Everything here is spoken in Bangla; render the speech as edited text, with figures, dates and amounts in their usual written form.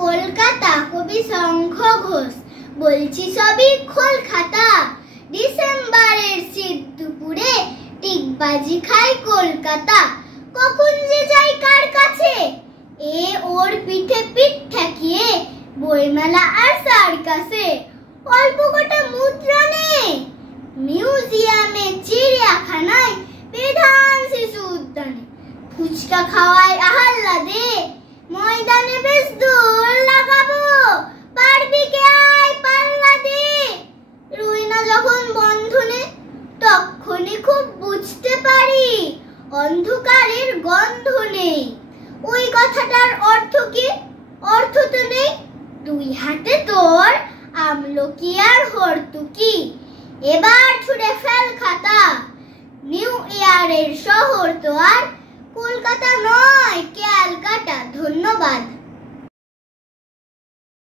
কলকাতা, কবি শঙ্খ ঘোষ বলছি সবই খোল খাতা। ডিসেম্বরের শীত দুপুরে টিকবাজি খাই কলকাতা। কখন যে যাই কার কাছে, এ ওর পিঠে পিঠ ঠেকিয়ে বইমেলা আর সার্কাসে। অল্প কটা মুদ্রা নেই, মিউজিয়ামে, চিড়িয়াখানায়, বিধান শিশু উদ্যানে। ফুচকা খাওয়ায় আহ্লাদে, ময়দানে বেশ দোল লাগাবো। পারবি কে আয় পাল্লা দে। রুইনা যখন বন্ধনে তখনই খুব বুঝতে পারি অন্ধকারের গন্ধ নেই। ওই কথাটার অর্থ কি? অর্থ তো নেই। দুই হাতে তোর আমলকি আর হর্তুকি। এবার ছুড়ে ফেল খাতা। নিউ ইয়ারের শহর তো আর কলকাতা নয়, ক্যালকাটা। ধন্যবাদ।